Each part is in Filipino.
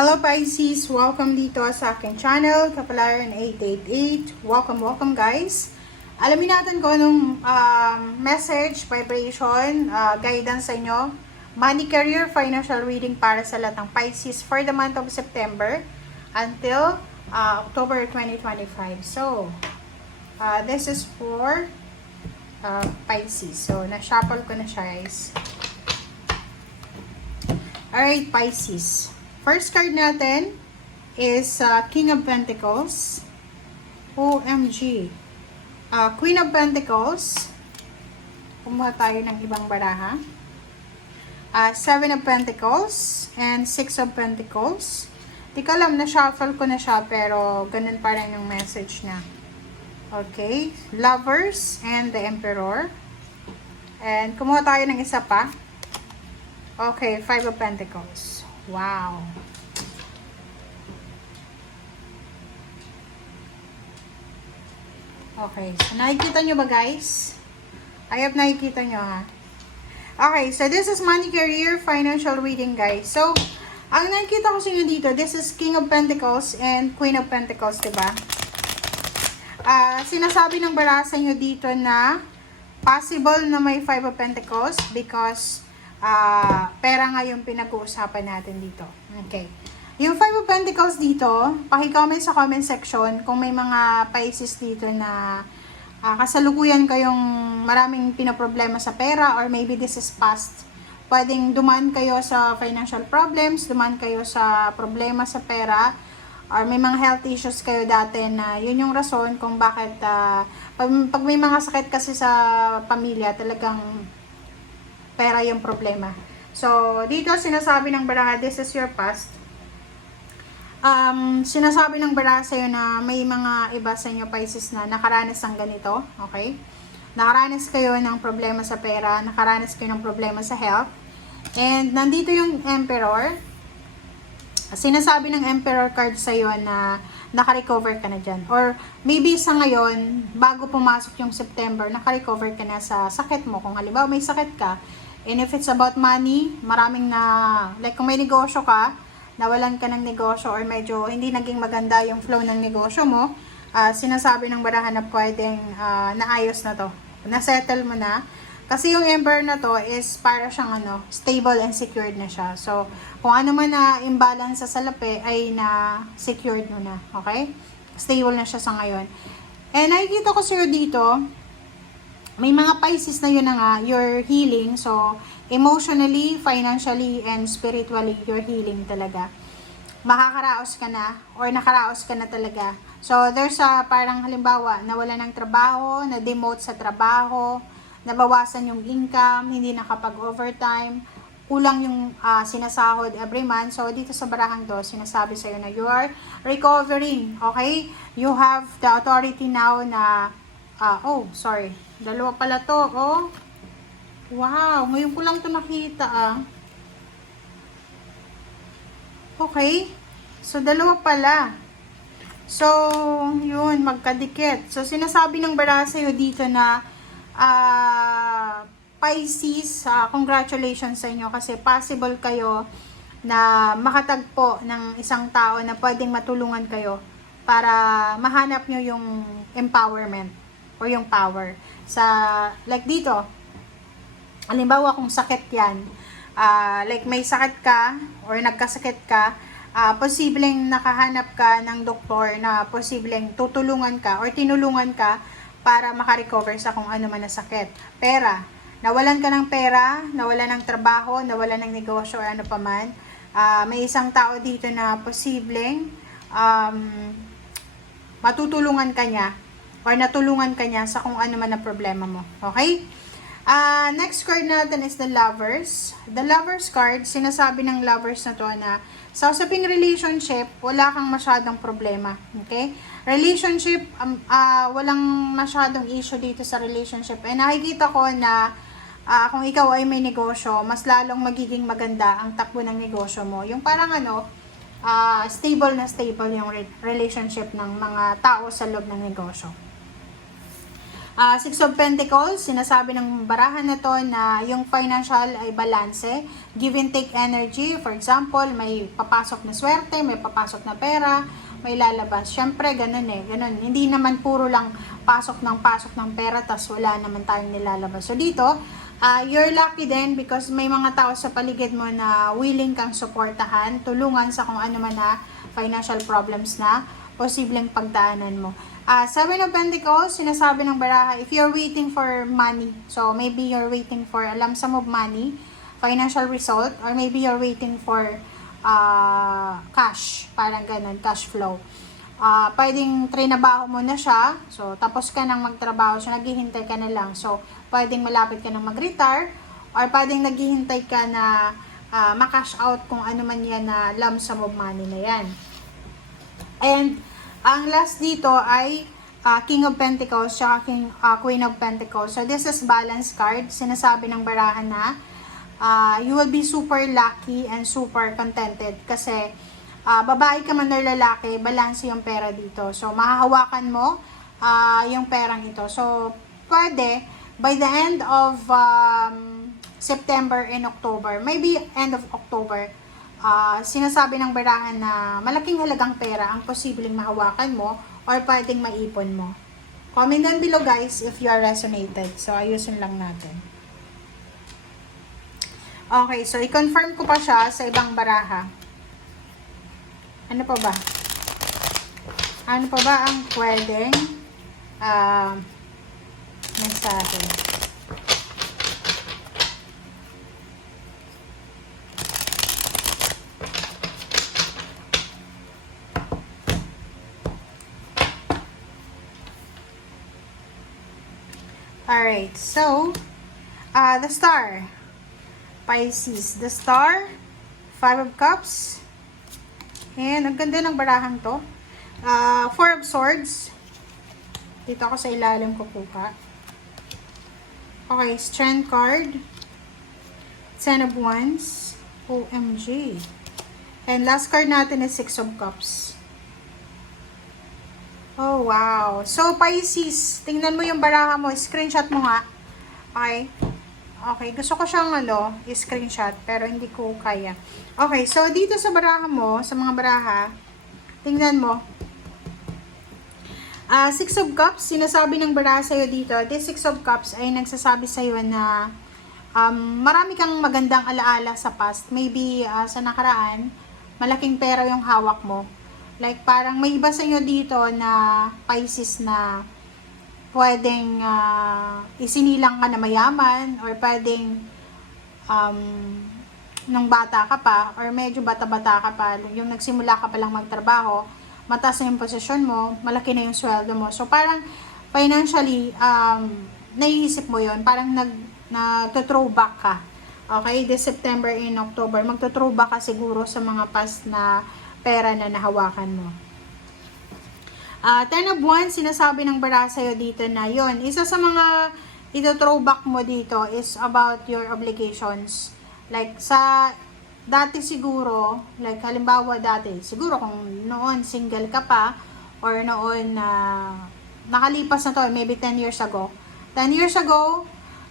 Hello Pisces! Welcome dito sa aking channel, Kapalaran 888. Welcome guys! Alamin natin kung anong message, vibration, guidance sa inyo. Money, career, financial reading para sa lahat ng Pisces for the month of September until October 2025. So, this is for Pisces. So, na-shuffle ko na siya guys. Alright Pisces. First card natin is King of Pentacles. OMG. Queen of Pentacles. Kumuha tayo ng ibang baraha. Seven of Pentacles and Six of Pentacles. Di ko alam, na-shuffle ko na siya pero ganun pa rin yung message niya. Okay. Lovers and the Emperor. And kumuha tayo ng isa pa. Okay, Five of Pentacles. Wow. Okay, so nakikita nyo ba guys? I hope nakikita nyo ha. Okay, so this is money, career, financial reading guys. So, ang nakikita ko sa inyo dito, this is King of Pentacles and Queen of Pentacles, diba? Sinasabi ng barasa nyo dito na possible na may Five of Pentacles because pera nga yung pinag-uusapan natin dito. Okay. Yung Five of Pentacles dito, paki-comment sa comment section kung may mga Pisces dito na kasalukuyan kayong maraming pinaproblema sa pera or maybe this is past. Pwedeng dumaan kayo sa financial problems, dumaan kayo sa problema sa pera, or may mga health issues kayo dati na yun yung rason kung bakit pag may mga sakit kasi sa pamilya, talagang pera yung problema. So, dito sinasabi ng baraha, this is your past. Sinasabi ng baraha sa'yo na may mga iba sa inyo Pisces na nakaranas ng ganito. Okay? Nakaranas kayo ng problema sa pera, nakaranas kayo ng problema sa health. And nandito yung Emperor. Sinasabi ng Emperor card sa'yo na naka-recover ka na dyan. Or maybe sa ngayon, bago pumasok yung September, naka-recover ka na sa sakit mo. Kung halimbawa may sakit ka, and if it's about money, maraming na, like kung may negosyo ka, nawalan ka ng negosyo or medyo hindi naging maganda yung flow ng negosyo mo, sinasabi ng barahan na pwedeng naayos na to. Na-settle mo na. Kasi yung Emperor na to is para siyang stable and secured na siya. So, kung ano man na imbalance sa salapi ay na-secured mo na. Okay? Stable na siya sa ngayon. And nakikita ko sa'yo dito, may mga Pisces na yun na nga, you're healing. So, emotionally, financially, and spiritually, you're healing talaga. Makakaraos ka na, or nakaraos ka na talaga. So, there's parang halimbawa, nawala ng trabaho, na-demote sa trabaho, nabawasan yung income, hindi nakapag-overtime, kulang yung sinasahod every month. So, dito sa barahang to, sinasabi sa'yo na you are recovering, okay? You have the authority now na, sorry, dalawa pala to, oh. Wow, ngayon ko lang to nakita, Okay. So, dalawa pala. So, yun, magkadikit. So, sinasabi ng baraha sa'yo dito na, Pisces, congratulations sa inyo kasi possible kayo na makatagpo ng isang tao na pwedeng matulungan kayo para mahanap nyo yung empowerment o yung power. Like dito, halimbawa kung sakit yan, like may sakit ka or nagkasakit ka, posibleng nakahanap ka ng doktor na posibleng tutulungan ka or tinulungan ka para makarecover sa kung ano man na sakit. Pera, nawalan ka ng pera, nawalan ng trabaho, nawalan ng negosyo o ano pa man, may isang tao dito na posibleng matutulungan ka niya or natulungan ka niya sa kung ano man na problema mo. Okay? Next card natin is the Lovers. The Lovers card, sinasabi ng Lovers na to na sa usaping relationship, wala kang masyadong problema. Okay? Relationship, walang masyadong issue dito sa relationship. And nakikita ko na kung ikaw ay may negosyo, mas lalong magiging maganda ang takbo ng negosyo mo. Yung parang stable na stable yung relationship ng mga tao sa loob ng negosyo. Six of Pentacles, sinasabi ng barahan na to na yung financial ay balanse, give and take energy. For example, may papasok na swerte, may papasok na pera, may lalabas. Syempre, ganun eh, ganun. Hindi naman puro lang pasok ng pera, tas wala naman tayong nilalabas. So dito, you're lucky din because may mga tao sa paligid mo na willing kang suportahan, tulungan sa kung ano man na financial problems na posibleng pagdaanan mo. Seven of Pentacles, sinasabi ng baraha, if you're waiting for money, so maybe you're waiting for a lump sum of money, financial result, or maybe you're waiting for cash, parang ganun, cash flow. Pwedeng trinabaho mo na siya, so tapos ka nang magtrabaho, so naghihintay ka na lang, so pwedeng malapit ka nang mag-retire, or pwedeng naghihintay ka na makash out kung ano man yan na lump sum of money na yan. And ang last dito ay King of Pentacles at Queen of Pentacles. So this is balance card. Sinasabi ng barahan na you will be super lucky and super contented kasi babae ka man or lalaki, balance yung pera dito. So mahahawakan mo yung perang ito. So pwede by the end of September and October, maybe end of October, sinasabi ng barahan na malaking halagang pera ang posibleng mahawakan mo or pwedeng maipon mo. Comment down below guys if you are resonated. So ayusin lang natin. Okay, so i-confirm ko pa siya sa ibang baraha. Ano pa ba? Ano pa ba ang pwedeng mensahe? Alright, so, the Star, Pisces, the Star, Five of Cups, and ang ganda ng barahang to, Four of Swords, dito ako sa ilalim ko puka, okay, Strength card, Ten of Wands, OMG, and last card natin is Six of Cups. Oh, wow. So, Pisces, tingnan mo yung baraha mo. Screenshot mo nga. Okay. Okay, gusto ko siyang screenshot, pero hindi ko kaya. Okay, so dito sa baraha mo, sa mga baraha, tingnan mo. Six of Cups, sinasabi ng baraha sa'yo dito. This Six of Cups ay nagsasabi sa'yo na marami kang magandang alaala sa past. Maybe sa nakaraan, malaking pera yung hawak mo. Like, parang may iba sa inyo dito na Pisces na pwedeng isinilang ka na mayaman or pwedeng nung bata ka pa or medyo bata-bata ka pa, yung nagsimula ka pa lang magtrabaho, mataas na yung posisyon mo, malaki na yung sweldo mo. So, parang financially, naiisip mo yon, parang nag-throwback ka. Okay, this September and October, magto-throwback ka siguro sa mga past na pera na nahawakan mo. Ten of Wands, sinasabi ng baraha sa'yo dito na yon. Isa sa mga ito-throwback mo dito is about your obligations. Like, sa dati siguro, like halimbawa dati, siguro kung noon single ka pa, or noon nakalipas na to, maybe 10 years ago. 10 years ago,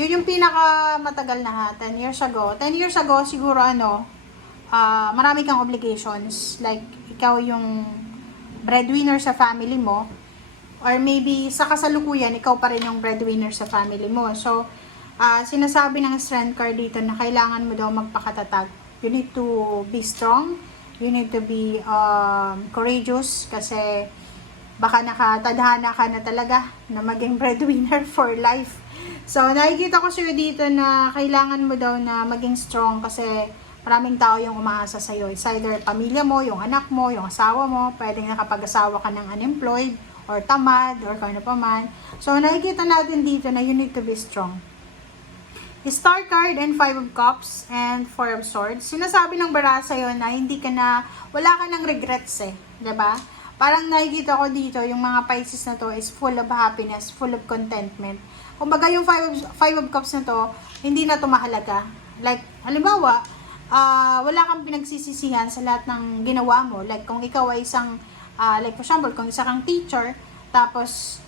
yun yung pinaka matagal na ha, 10 years ago. 10 years ago, siguro marami kang obligations, like ikaw yung breadwinner sa family mo, or maybe sa kasalukuyan ikaw pa rin yung breadwinner sa family mo. So sinasabi ng Strength card dito na kailangan mo daw magpakatatag. You need to be strong, you need to be courageous, kasi baka nakatadhana ka na talaga na maging breadwinner for life. So nakikita ko sa'yo dito na kailangan mo daw na maging strong, kasi maraming tao yung umaasa sa'yo. It's either pamilya mo, yung anak mo, yung asawa mo, pwedeng nakapag-asawa ka ng unemployed, or tamad, or kung ano pa man. So, nakikita natin dito na you need to be strong. Star card and Five of Cups and Four of Swords. Sinasabi ng baraha sa'yo na wala ka ng regrets eh. 'Di ba? Parang nakikita ko dito, yung mga Pisces na to is full of happiness, full of contentment. Kumbaga yung Five of Cups na to, hindi na to mahalaga. Like, halimbawa, wala kang pinagsisisihan sa lahat ng ginawa mo. Like, kung ikaw ay isang, like for example, kung isa kang teacher, tapos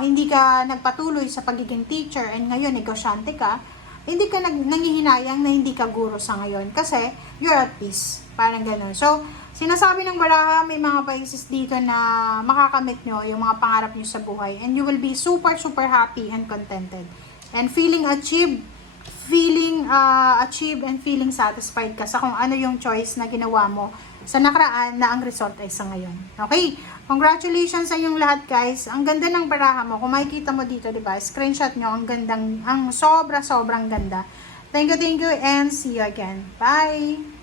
hindi ka nagpatuloy sa pagiging teacher and ngayon negosyante ka, hindi ka nangihinayang na hindi ka guro sa ngayon kasi you're at peace. Parang ganun. So, sinasabi ng baraha, may mga Pisces dito na makakamit nyo yung mga pangarap nyo sa buhay and you will be super, super happy and contented. And feeling achieved and feeling satisfied ka sa kung ano yung choice na ginawa mo sa nakaraan na ang result ay sa ngayon. Okay? Congratulations sa inyong lahat, guys. Ang ganda ng baraha mo. Kung makikita mo dito, di ba? Screenshot nyo. Ang sobrang ganda. Thank you, and see you again. Bye!